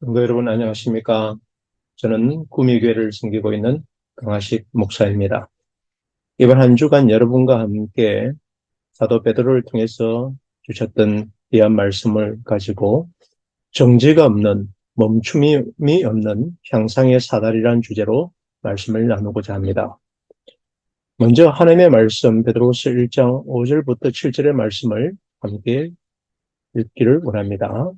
성도 여러분 안녕하십니까? 저는 구미교회를 섬기고 있는 강하식 목사입니다. 이번 한 주간 여러분과 함께 사도 베드로를 통해서 주셨던 귀한 말씀을 가지고 정지가 없는 멈춤이 없는 향상의 사다리라는 주제로 말씀을 나누고자 합니다. 먼저 하나님의 말씀 베드로후서 1장 5절부터 7절의 말씀을 함께 읽기를 원합니다.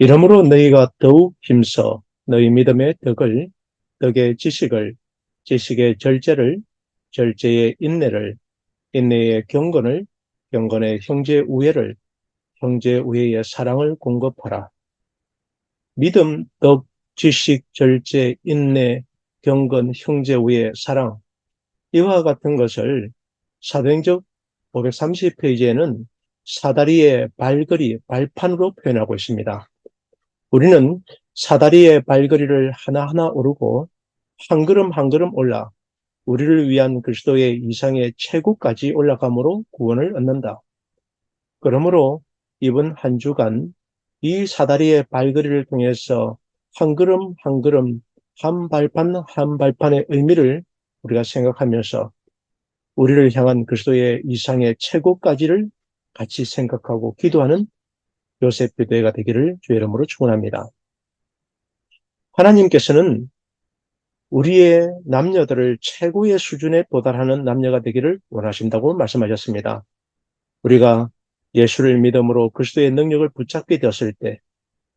이러므로 너희가 더욱 힘써 너희 믿음의 덕의 지식을, 지식의 절제를, 절제의 인내를, 인내의 경건을, 경건의 형제 우애를, 형제 우애의 사랑을 공급하라. 믿음, 덕, 지식, 절제, 인내, 경건, 형제 우애, 사랑 이와 같은 것을 사도행적 530페이지에는 사다리의 발걸이, 발판으로 표현하고 있습니다. 우리는 사다리의 발걸이를 하나하나 오르고 한 걸음 한 걸음 올라 우리를 위한 그리스도의 이상의 최고까지 올라감으로 구원을 얻는다. 그러므로 이번 한 주간 이 사다리의 발걸이를 통해서 한 걸음 한 걸음 한 발판 한 발판의 의미를 우리가 생각하면서 우리를 향한 그리스도의 이상의 최고까지를 같이 생각하고 기도하는 요셉 교대가 되기를 주의 이름으로 축원합니다. 하나님께서는 우리의 남녀들을 최고의 수준에 도달하는 남녀가 되기를 원하신다고 말씀하셨습니다. 우리가 예수를 믿음으로 그리스도의 능력을 붙잡게 되었을 때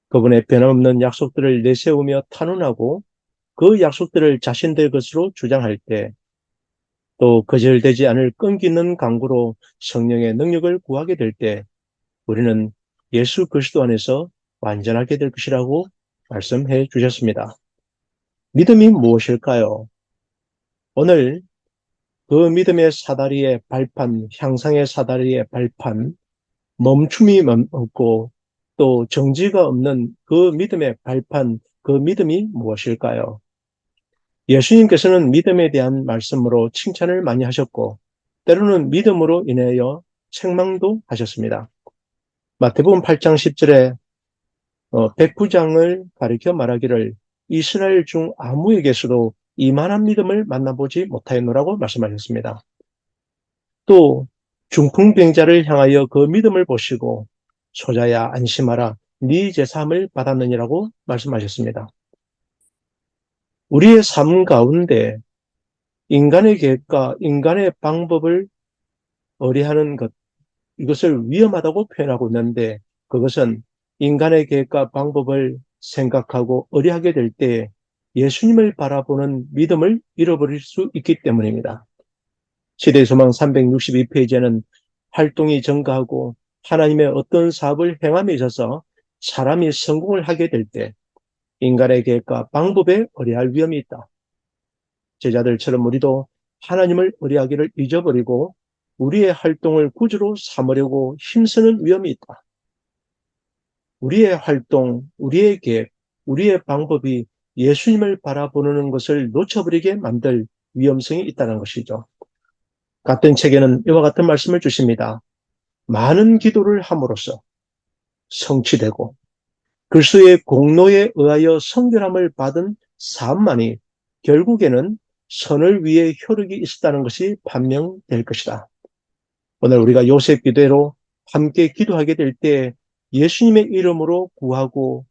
그분의 변함없는 약속들을 내세우며 탄원하고 그 약속들을 자신들 것으로 주장할 때 또 거절되지 않을 끈기는 강구로 성령의 능력을 구하게 될 때 우리는 예수 그리스도 안에서 완전하게 될 것이라고 말씀해 주셨습니다. 믿음이 무엇일까요? 오늘 그 믿음의 사다리의 발판, 향상의 사다리의 발판, 멈춤이 없고 또 정지가 없는 그 믿음의 발판, 그 믿음이 무엇일까요? 예수님께서는 믿음에 대한 말씀으로 칭찬을 많이 하셨고 때로는 믿음으로 인하여 책망도 하셨습니다. 마태복음 8장 10절에 백부장을 가리켜 말하기를 이스라엘 중 아무에게서도 이만한 믿음을 만나보지 못하였노라고 말씀하셨습니다. 또 중풍병자를 향하여 그 믿음을 보시고 소자야 안심하라 네 제사함을 받았느니라고 말씀하셨습니다. 우리의 삶 가운데 인간의 계획과 인간의 방법을 의뢰하는 것 이것을 위험하다고 표현하고 있는데 그것은 인간의 계획과 방법을 생각하고 의뢰하게 될 때 예수님을 바라보는 믿음을 잃어버릴 수 있기 때문입니다. 시대의 소망 362페이지에는 활동이 증가하고 하나님의 어떤 사업을 행함에 있어서 사람이 성공을 하게 될 때 인간의 계획과 방법에 의뢰할 위험이 있다. 제자들처럼 우리도 하나님을 의뢰하기를 잊어버리고 우리의 활동을 구주로 삼으려고 힘쓰는 위험이 있다. 우리의 활동, 우리의 계획, 우리의 방법이 예수님을 바라보는 것을 놓쳐버리게 만들 위험성이 있다는 것이죠. 같은 책에는 이와 같은 말씀을 주십니다. 많은 기도를 함으로써 성취되고 그리스도의 공로에 의하여 성결함을 받은 사람만이 결국에는 선을 위해 효력이 있었다는 것이 판명될 것이다. 오늘 우리가 요셉 기도로 함께 기도하게 될 때 예수님의 이름으로 구하고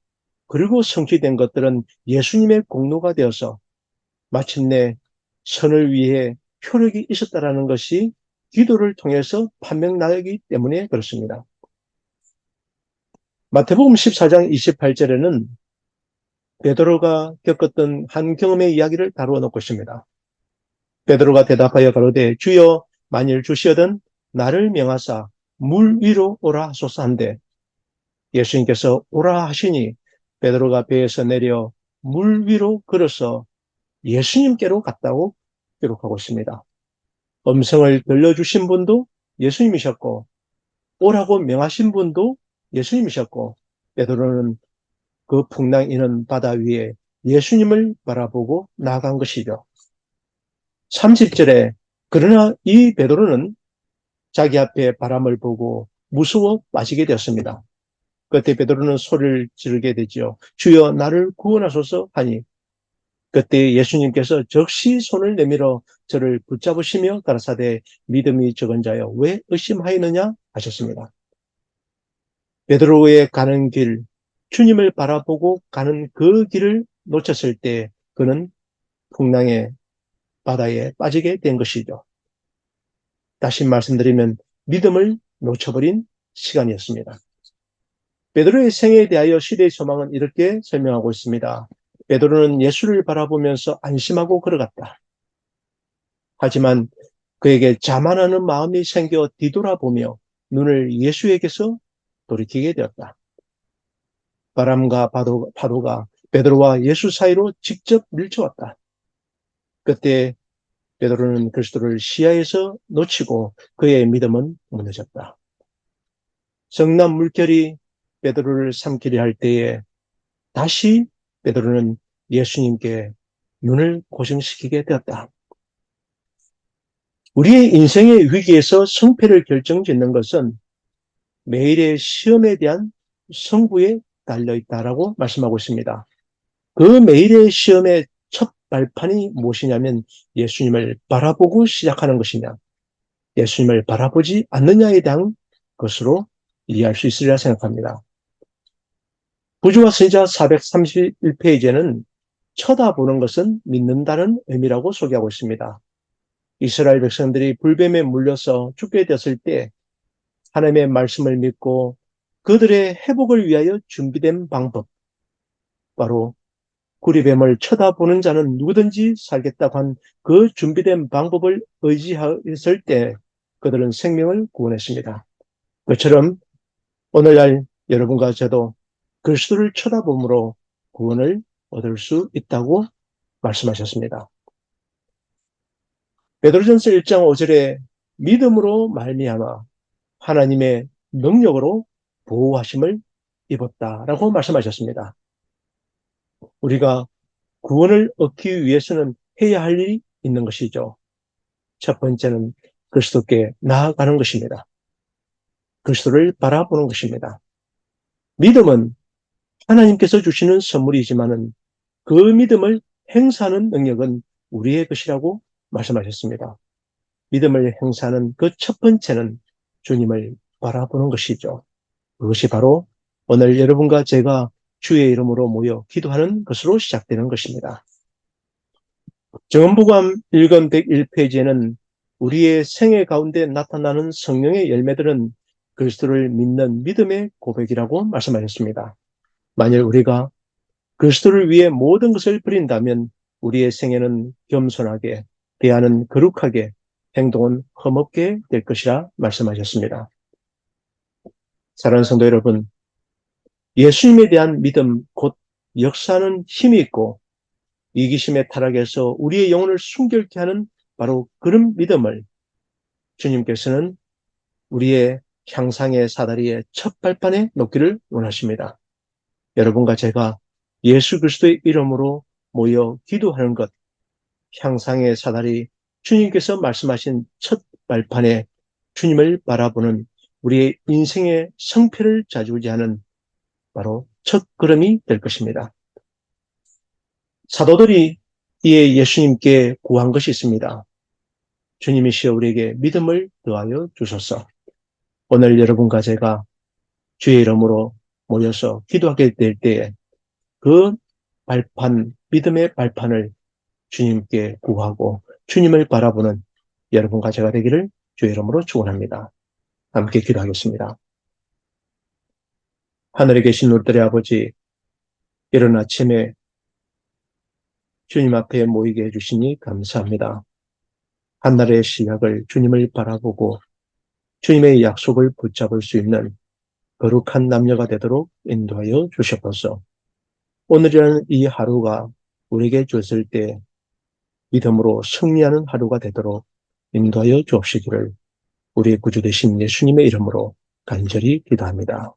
그리고 성취된 것들은 예수님의 공로가 되어서 마침내 선을 위해 효력이 있었다는 것이 기도를 통해서 판명나기 때문에 그렇습니다. 마태복음 14장 28절에는 베드로가 겪었던 한 경험의 이야기를 다루어 놓고 있습니다. 베드로가 대답하여 가로되 주여 만일 주시어든 나를 명하사 물 위로 오라 하소서 한데 예수님께서 오라 하시니 베드로가 배에서 내려 물 위로 걸어서 예수님께로 갔다고 기록하고 있습니다. 음성을 들려주신 분도 예수님이셨고 오라고 명하신 분도 예수님이셨고 베드로는 그 풍랑이는 바다 위에 예수님을 바라보고 나아간 것이죠. 30절에 그러나 이 베드로는 자기 앞에 바람을 보고 무서워 빠지게 되었습니다. 그때 베드로는 소리를 지르게 되지요. 주여 나를 구원하소서 하니 그때 예수님께서 즉시 손을 내밀어 저를 붙잡으시며 가라사대 믿음이 적은 자여 왜 의심하였느냐 하셨습니다. 베드로의 가는 길, 주님을 바라보고 가는 그 길을 놓쳤을 때 그는 풍랑의 바다에 빠지게 된 것이죠. 다시 말씀드리면 믿음을 놓쳐버린 시간이었습니다. 베드로의 생애에 대하여 시대의 소망은 이렇게 설명하고 있습니다. 베드로는 예수를 바라보면서 안심하고 걸어갔다. 하지만 그에게 자만하는 마음이 생겨 뒤돌아보며 눈을 예수에게서 돌이키게 되었다. 바람과 파도가 베드로와 예수 사이로 직접 밀쳐왔다. 그때 베드로는 그리스도를 시야에서 놓치고 그의 믿음은 무너졌다. 성남 물결이 베드로를 삼키려 할 때에 다시 베드로는 예수님께 눈을 고정시키게 되었다. 우리의 인생의 위기에서 성패를 결정짓는 것은 매일의 시험에 대한 승부에 달려있다라고 말씀하고 있습니다. 그 매일의 시험의 첫 발판이 무엇이냐면 예수님을 바라보고 시작하는 것이냐, 예수님을 바라보지 않느냐에 대한 것으로 이해할 수 있으리라 생각합니다. 부조와 선지자 431페이지에는 쳐다보는 것은 믿는다는 의미라고 소개하고 있습니다. 이스라엘 백성들이 불뱀에 물려서 죽게 되었을 때 하나님의 말씀을 믿고 그들의 회복을 위하여 준비된 방법, 바로 구리뱀을 쳐다보는 자는 누구든지 살겠다고 한 그 준비된 방법을 의지했을 때 그들은 생명을 구원했습니다. 그처럼 오늘날 여러분과 저도 그리스도를 쳐다봄으로 구원을 얻을 수 있다고 말씀하셨습니다. 베드로전서 1장 5절에 믿음으로 말미암아 하나님의 능력으로 보호하심을 입었다라고 말씀하셨습니다. 우리가 구원을 얻기 위해서는 해야 할 일이 있는 것이죠. 첫 번째는 그리스도께 나아가는 것입니다. 그리스도를 바라보는 것입니다. 믿음은 하나님께서 주시는 선물이지만은 그 믿음을 행사하는 능력은 우리의 것이라고 말씀하셨습니다. 믿음을 행사하는 그 첫 번째는 주님을 바라보는 것이죠. 그것이 바로 오늘 여러분과 제가 주의 이름으로 모여 기도하는 것으로 시작되는 것입니다. 정언복음 1권 101페이지에는 우리의 생애 가운데 나타나는 성령의 열매들은 그리스도를 믿는 믿음의 고백이라고 말씀하셨습니다. 만일 우리가 그리스도를 위해 모든 것을 버린다면 우리의 생애는 겸손하게, 대화는 거룩하게, 행동은 험없게 될 것이라 말씀하셨습니다. 사랑하는 성도 여러분, 예수님에 대한 믿음, 곧 역사하는 힘이 있고 이기심의 타락에서 우리의 영혼을 순결케 하는 바로 그런 믿음을 주님께서는 우리의 향상의 사다리의 첫 발판에 놓기를 원하십니다. 여러분과 제가 예수 그리스도의 이름으로 모여 기도하는 것, 향상의 사다리, 주님께서 말씀하신 첫 발판에 주님을 바라보는 우리의 인생의 성패를 좌지우지하는 바로 첫 걸음이 될 것입니다. 사도들이 이에 예수님께 구한 것이 있습니다. 주님이시여 우리에게 믿음을 더하여 주소서. 오늘 여러분과 제가 주의 이름으로 모여서 기도하게 될 때에 그 발판, 믿음의 발판을 주님께 구하고 주님을 바라보는 여러분과 제가 되기를 주의 이름으로 축원합니다. 함께 기도하겠습니다. 하늘에 계신 우리들의 아버지, 이른 아침에 주님 앞에 모이게 해주시니 감사합니다. 한날의 시작을 주님을 바라보고 주님의 약속을 붙잡을 수 있는 거룩한 남녀가 되도록 인도하여 주셨소서. 오늘이라는 이 하루가 우리에게 줬을 때 믿음으로 승리하는 하루가 되도록 인도하여 주옵시기를 우리의 구주 되신 예수님의 이름으로 간절히 기도합니다.